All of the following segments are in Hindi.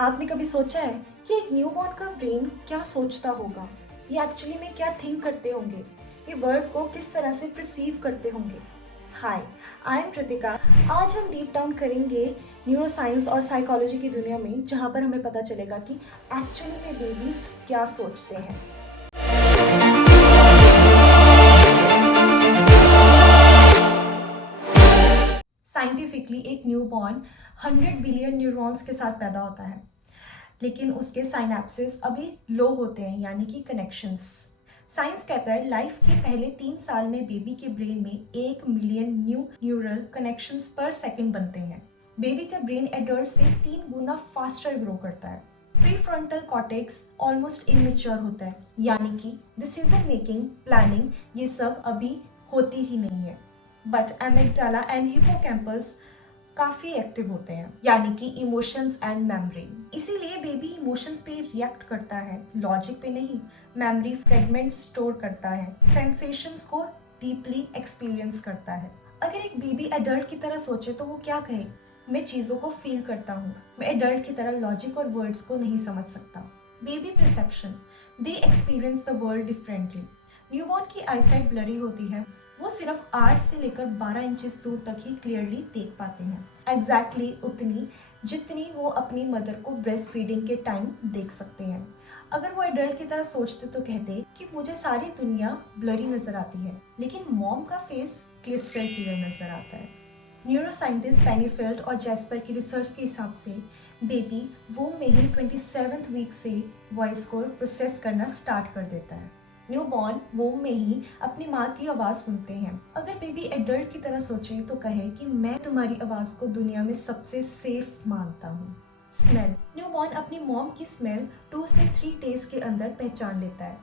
आपने कभी सोचा है कि एक न्यूबॉर्न का ब्रेन क्या सोचता होगा? ये एक्चुअली में क्या थिंक करते होंगे? ये वर्ल्ड को किस तरह से परसीव करते होंगे? हाय, आई एम कृतिका। आज हम डीप डाउन करेंगे न्यूरोसाइंस और साइकोलॉजी की दुनिया में, जहाँ पर हमें पता चलेगा कि एक्चुअली में बेबीज क्या सोचते हैं। साइंटिफिकली एक न्यूबॉर्न 100 बिलियन न्यूरॉन्स के साथ पैदा होता है, लेकिन उसके साइनेप्सिस अभी लो होते हैं, यानी कि कनेक्शंस। साइंस कहता है लाइफ के पहले 3 साल में बेबी के ब्रेन में 1 मिलियन न्यू न्यूरल कनेक्शंस पर सेकंड बनते हैं। बेबी का ब्रेन एडल्ट से 3 गुना फास्टर ग्रो करता है। प्रीफ्रंटल कॉर्टेक्स ऑलमोस्ट इमेच्योर होता है, यानी कि डिसीजन मेकिंग, प्लानिंग ये सब अभी होती ही नहीं है। बट एमिगडाला एंड हिपोकैम्पस काफ़ी एक्टिव होते हैं, यानी कि इमोशंस एंड मेमोरी। इसीलिए बेबी इमोशंस पे रिएक्ट करता है, लॉजिक पे नहीं। मेमोरी फ्रेगमेंट स्टोर करता है, सेंसेशंस को डीपली एक्सपीरियंस करता है। अगर एक बेबी एडल्ट की तरह सोचे तो वो क्या कहे? मैं चीज़ों को फील करता हूँ, मैं एडल्ट की तरह लॉजिक और वर्ड्स को नहीं समझ सकता। Baby perception, they experience the world differently. Newborn की आईसाइट ब्लरी होती है, वो सिर्फ 8 से लेकर 12 इंचेस दूर तक ही क्लियरली देख पाते हैं। एग्जैक्टली उतनी जितनी वो अपनी मदर को ब्रेस्ट फीडिंग के टाइम देख सकते हैं। अगर वो एडल्ट की तरह सोचते तो कहते कि मुझे सारी दुनिया ब्लरी नजर आती है, लेकिन मॉम का फेस क्लिस्टर क्लियर नजर आता है। न्यूरोसाइंटिस्ट पेनीफील्ड और जैस्पर की रिसर्च के हिसाब से बेबी वूम में ही 27th वीक से वॉइस को प्रोसेस करना स्टार्ट कर देता है। न्यूबॉर्न वोम में ही अपनी माँ की आवाज़ सुनते हैं। अगर बेबी एडल्ट की तरह सोचे तो कहे कि मैं तुम्हारी आवाज़ को दुनिया में सबसे सेफ मानता हूँ। स्मेल, न्यूबॉर्न अपनी मॉम की स्मेल 2 से 3 डेज के अंदर पहचान लेता है।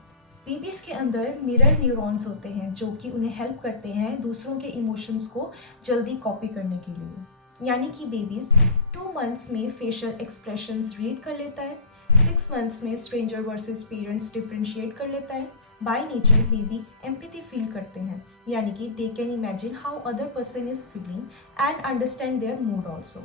बेबीज के अंदर मिरर न्यूरॉन्स होते हैं जो कि उन्हें हेल्प करते हैं दूसरों के इमोशंस को जल्दी कॉपी करने के लिए। यानी कि बेबीज 2 मंथ्स में फेशियल एक्सप्रेशंस रीड कर लेता है, 6 मंथ्स में स्ट्रेंजर वर्सेस पेरेंट्स डिफरेंशिएट कर लेता है। By nature baby empathy feel करते हैं, यानी कि they can imagine how other person is feeling and understand their mood also.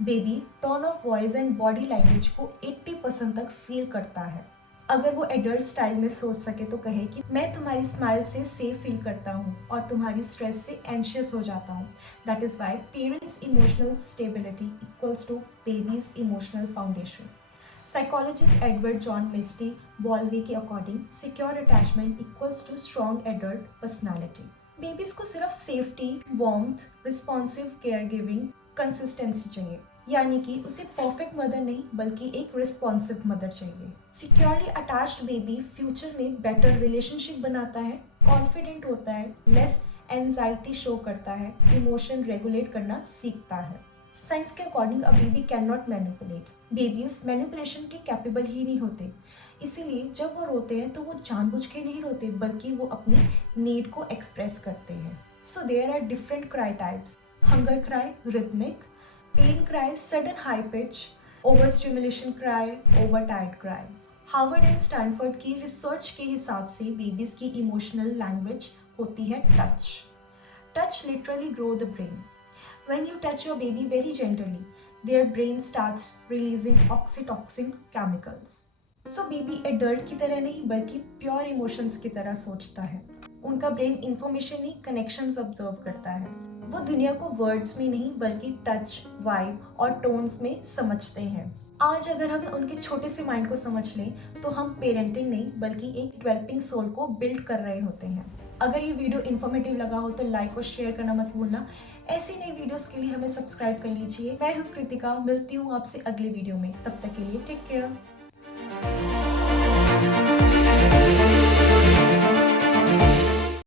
Baby tone of voice and body language को 80% तक फील करता है। अगर वो एडल्ट स्टाइल में सोच सके तो कहे कि मैं तुम्हारी स्माइल से सेफ फील करता हूँ और तुम्हारी स्ट्रेस से एंशियस हो जाता हूँ। That is why parents emotional stability equals to babies emotional foundation. Psychologist Edward John Mostyn Bowlby के according secure attachment equals to strong adult personality. Babies को सिर्फ safety, warmth, responsive care giving, consistency चाहिए, यानी कि उसे परफेक्ट मदर नहीं बल्कि एक रिस्पॉन्सिव मदर चाहिए। सिक्योरली अटैच्ड बेबी फ्यूचर में बेटर रिलेशनशिप बनाता है, कॉन्फिडेंट होता है, लेस एंजाइटी शो करता है, इमोशन रेगुलेट करना सीखता है। साइंस के according a baby can not manipulate. Babies manipulation के कैपेबल ही नहीं होते, इसीलिए जब वो रोते हैं तो वो जानबूझ के नहीं रोते बल्कि वो अपनी नीड को एक्सप्रेस करते हैं। So there are different cry types: hunger cry, rhythmic; pain cry, sudden high pitch; over stimulation cry, over tired cry. Harvard and Stanford की रिसर्च के हिसाब से बेबीज की इमोशनल लैंग्वेज होती है touch. Touch literally grow the brain. When you touch your baby very gently, their brain starts releasing oxytocin chemicals. So baby adult की तरह नहीं बल्कि प्योर इमोशंस की तरह सोचता है। उनका ब्रेन इंफॉर्मेशन नहीं, कनेक्शंस ऑब्जर्व करता है। वो दुनिया को वर्ड्स में नहीं बल्कि टच, वाइब और टोन्स में समझते हैं। आज अगर हम उनके छोटे से माइंड को समझ लें तो हम पेरेंटिंग नहीं बल्कि एक डेवलपिंग सोल को बिल्ड कर रहे होते हैं। अगर ये वीडियो इन्फॉर्मेटिव लगा हो तो लाइक और शेयर करना मत भूलना। ऐसी नई वीडियोस के लिए हमें सब्सक्राइब कर लीजिए। मैं हूँ कृतिका, मिलती हूँ आपसे अगले वीडियो में। तब तक के लिए टेक केयर।